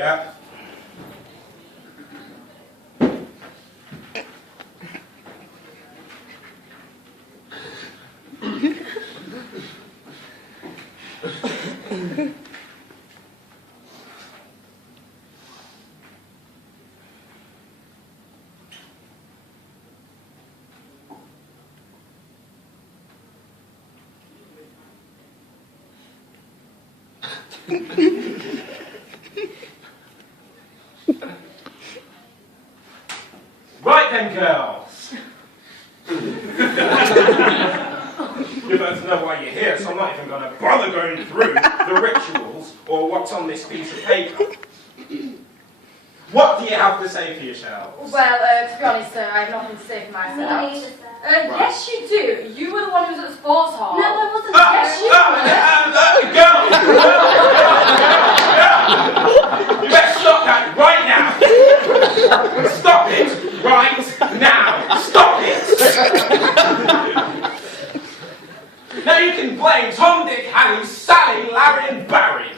Yeah. Right then, girls. You both know why you're here, so I'm not even going to bother going through the rituals or what's on this piece of paper. What do you have to say for yourselves? Well, to be honest, sir, I have nothing to say for myself. Yes, you do. You were the one who was at the sports hall. No, I wasn't. Yes, you were. Girl! You better stop that right now! Stop it right now! Stop it! Now you can blame Tom, Dick, Harry, Sally, Larry and Barry.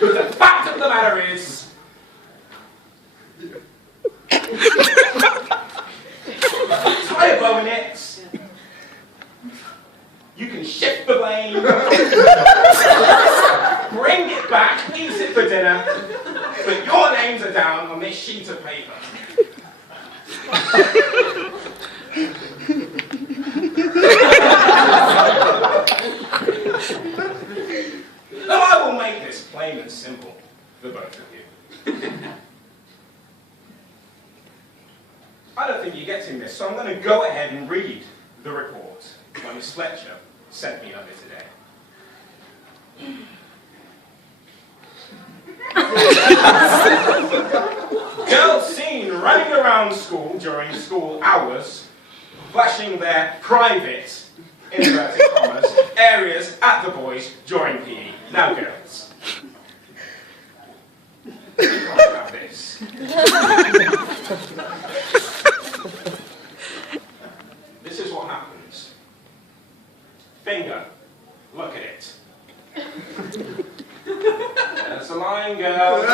But the fact of the matter is, tie a bow in it. You can shift the blame. Bring it back, eat it for dinner. But your names are down on this sheet of paper. Now I will make this plain and simple for both of you. I don't think you're getting this, so I'm going to go ahead and read the report that Miss Fletcher sent me over today. Girls seen running around school during school hours, flashing their private, inverted commas, areas at the boys during PE. Now, girls, you can't have this. This is what happens. Finger, look at it. There's the line, girls.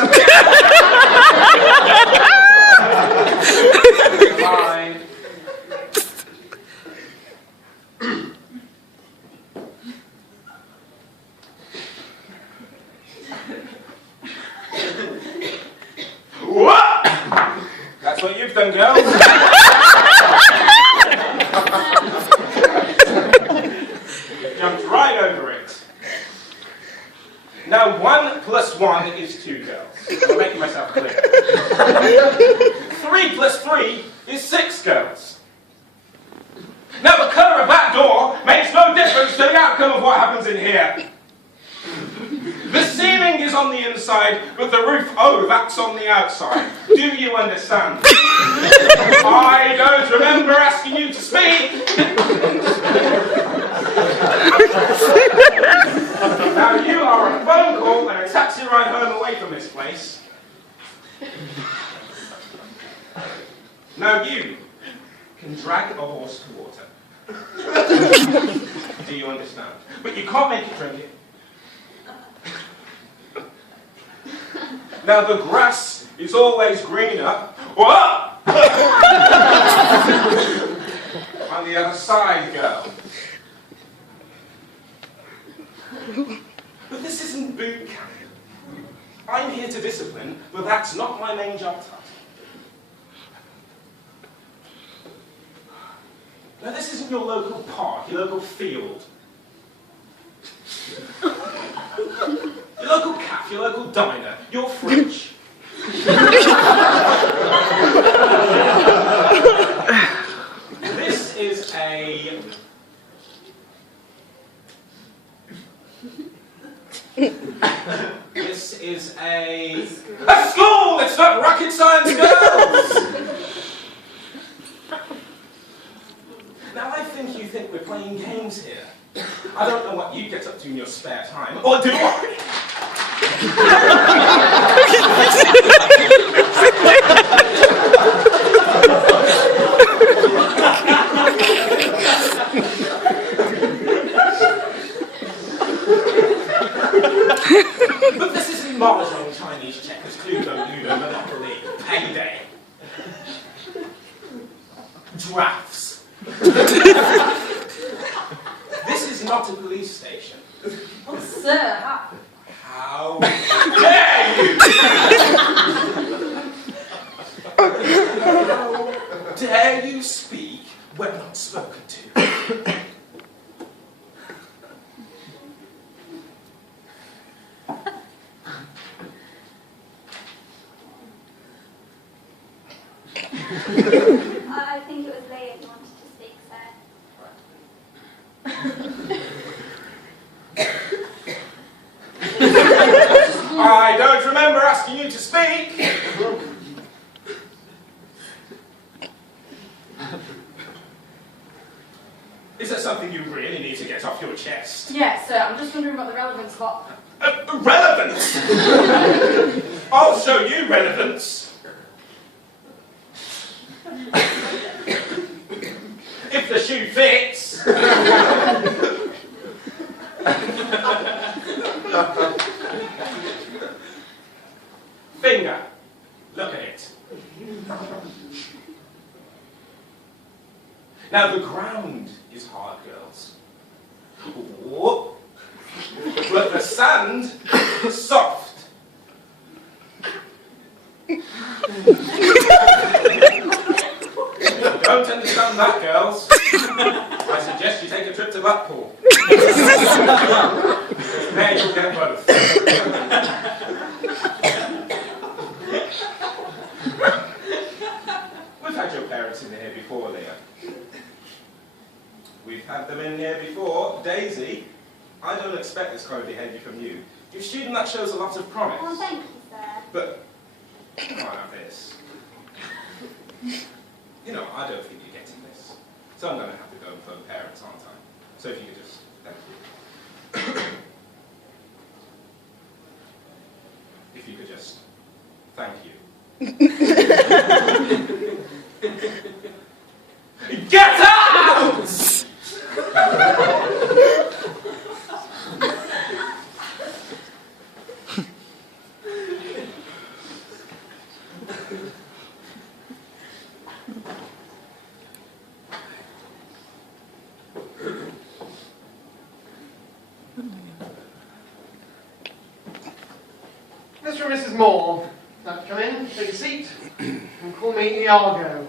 Line. What? That's what you've done, girls. Jumped right over it. Now 1 + 1 is 2, girls. I'm making myself clear. 3 + 3 is 6, girls. Now the colour of that door makes no difference to the outcome of what happens in here. The ceiling is on the inside, but the roof, oh, that's on the outside. Do you understand? I don't remember asking you to speak. Now you are on a phone call and a taxi ride home away from this place. Now you can drag a horse to water. Do you understand? But you can't make it drink it. Now the grass is always greener on the other side, girl. But this isn't boot camp. I'm here to discipline, but that's not my main job title. Now this isn't your local park, your local field. Your local cafe, your local diner, your fridge. This is a... This is a school! It's not rocket science, girls! Now I think you think we're playing games here. I don't know what you get up to in your spare time, or do I? This is not a police station. Well, sir, How dare you! How dare you speak when not spoken to? I think it was Leia who wanted to speak, sir. I don't remember asking you to speak. Is there something you really need to get off your chest? yes, sir. I'm just wondering what the relevance of. Relevance? I'll show you relevance. If the shoe fits. Finger. Look at it. Now the ground is hard, girls. Whoop. But the sand is soft. Don't understand that, girls. I suggest you take a trip to Blackpool. There you'll get both. We've had your parents in here before, Leah. We've had them in here before. Daisy, I don't expect this kind of behaviour from you. You're a student that shows a lot of promise. Oh, thank you, sir. But, come on, have this. You know, I don't think you're getting this. So I'm going to have to go and phone parents, aren't I? So if you could just, thank you. If you could just, thank you. Get out! Mr. and Mrs. Moore, come in, take a seat, and call me Iago.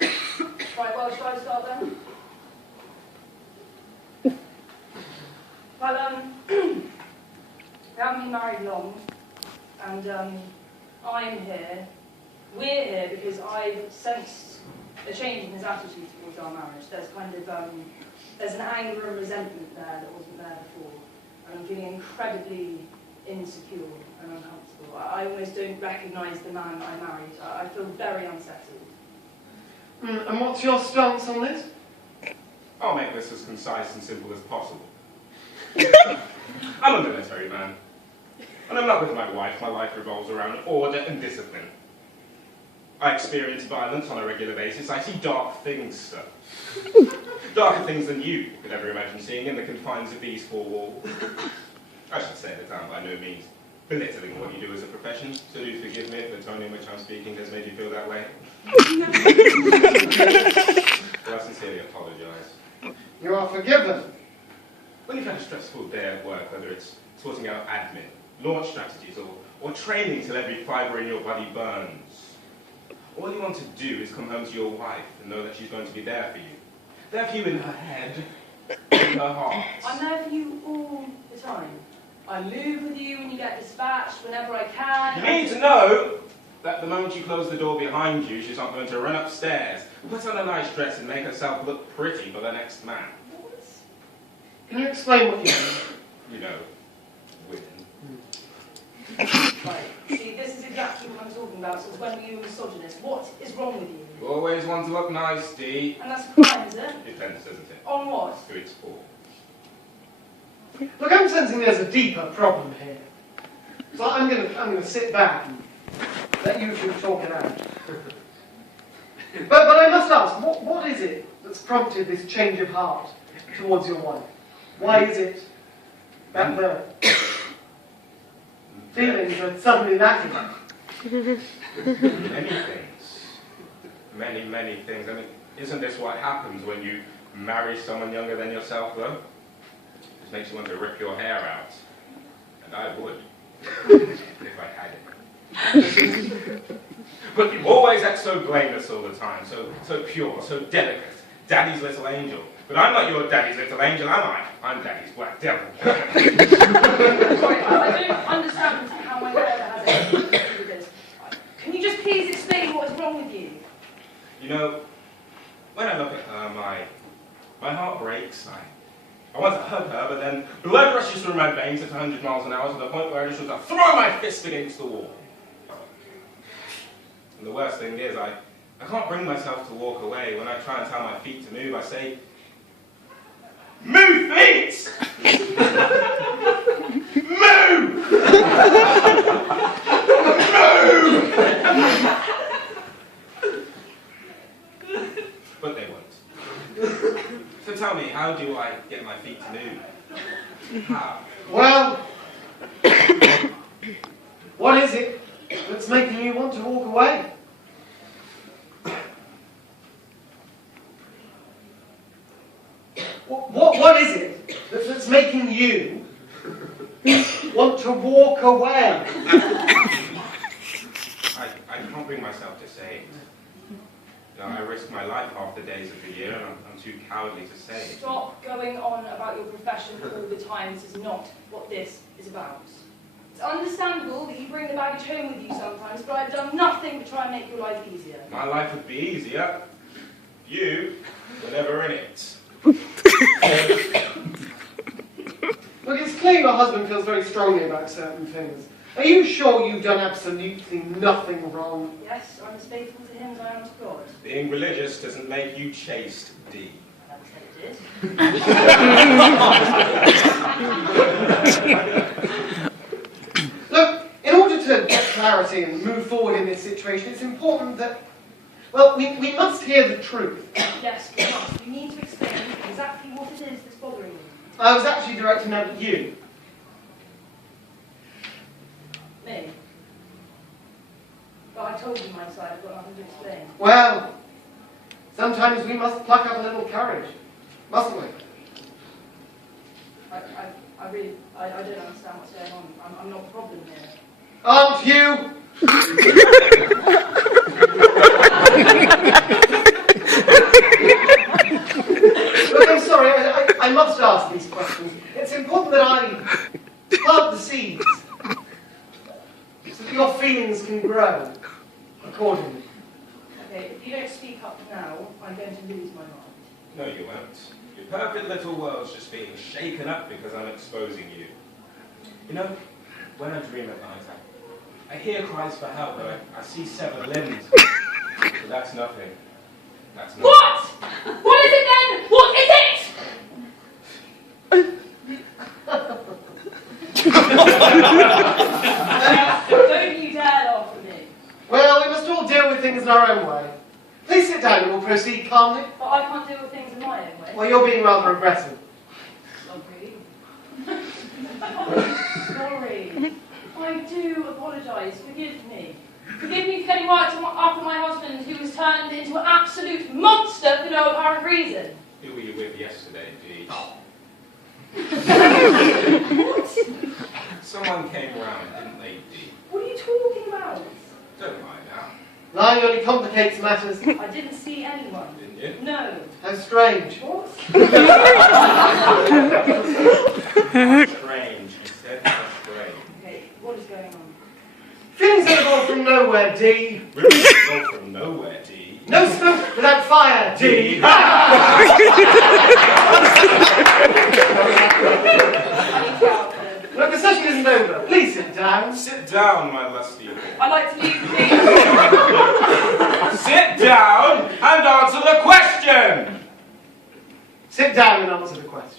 Right, well, shall I start then? Well, we haven't been married long, and I'm here. We're here because I've sensed a change in his attitude towards our marriage. There's kind of, there's an anger and resentment there that wasn't there before, and I'm feeling incredibly insecure and uncomfortable. I almost don't recognise the man I married. I feel very unsettled. And what's your stance on this? I'll make this as concise and simple as possible. I'm a military man. And I'm not with my wife. My life revolves around order and discipline. I experience violence on a regular basis. I see dark things, sir. Darker things than you could ever imagine seeing in the confines of these four walls. I should say that I'm by no means belittling what you do as a profession, so do forgive me if the tone in which I'm speaking has made you feel that way. But I sincerely apologise. You are forgiven. When you've had a stressful day at work, whether it's sorting out admin, launch strategies, or training till every fibre in your body burns, all you want to do is come home to your wife and know that she's going to be there for you. There for you in her head, in her heart. I'm there for you all the time. I move with you when you get dispatched, whenever I can. You need to know that the moment you close the door behind you, she's not going to run upstairs, put on a nice dress and make herself look pretty for the next man. Can you explain what you mean? You know, women. Right. See, this is exactly what I'm talking about. Since when were you a misogynist? What is wrong with you? You always want to look nice, Dee. And that's a crime, is it? Depends, doesn't it? On what? Who it's for. Look, I'm sensing there's a deeper problem here. So I'm going to sit back and let you two talk it out. But I must ask, what is it that's prompted this change of heart towards your wife? Why is it that bird? feelings are suddenly lacking. Many things. Many, many things. I mean, isn't this what happens when you marry someone younger than yourself, though? It makes you want to rip your hair out. And I would. If I had it. But you always act so blameless all the time, so pure, so delicate. Daddy's little angel. But I'm not your daddy's little angel, am I? I'm daddy's black devil. Sorry, I don't understand how my father has anything to do with this. Can you just please explain what is wrong with you? You know, when I look at her, my heart breaks. I want to hug her, but then blood rushes through my veins at 100 miles an hour to the point where I just want to throw my fist against the wall. And the worst thing is, I can't bring myself to walk away. When I try and tell my feet to move, I say, "Move, feet! Move! Move!" But they won't. So tell me, how do I get my feet to move? How? Well, what is it that's making you want to walk away? What is it that's making you want to walk away? I can't bring myself to say it. You know, I risk my life half the days of the year, and I'm too cowardly to say it. Stop going on about your profession all the time. This is not what this is about. It's understandable that you bring the baggage home with you sometimes, but I've done nothing to try and make your life easier. My life would be easier. You were never in it. Look, it's clear your husband feels very strongly about certain things. Are you sure you've done absolutely nothing wrong? Yes, I'm as faithful to him as I am to God. Being religious doesn't make you chaste, D. I never said it did. Look, in order to get clarity and move forward in this situation, it's important that, well, we must hear the truth. Yes, we must. You need to explain exactly what it is that's bothering you. I was actually directing that at you. Me. But I told you my side, I've got nothing to explain. Well, sometimes we must pluck up a little courage, mustn't we? I really don't understand what's going on. I'm not the problem here. Aren't you? Look, I'm sorry, I must ask these questions. It's important that I plant the seeds so that your feelings can grow accordingly. Okay, if you don't speak up now, I'm going to lose my mind. No, you won't. Your perfect little world's just being shaken up because I'm exposing you. You know, when I dream at night, I hear cries for help, but I see severed limbs. But that's nothing. That's nothing. What? What is it then? What is it? Don't you dare laugh at me. Well, we must all deal with things in our own way. Please sit down and we'll proceed calmly. But I can't deal with things in my own way. Well, you're being rather aggressive. Sorry. I do apologise. Forgive me. Forgive me for getting worked up on my husband, who was turned into an absolute monster for no apparent reason. Who were you with yesterday, G? What? Someone came round, didn't they, D? What are you talking about? Don't mind now. Lying only complicates matters. I didn't see anyone. Didn't you? No. How strange. What? Strange. You said how strange. Okay, what is going on? Things that evolve from nowhere, D. Really go from nowhere, D. No smoke without fire, D. Look, the session isn't over. Please sit down. Sit down, my lusty boy. I'd like to leave, please. Sit down and answer the question! Sit down and answer the question.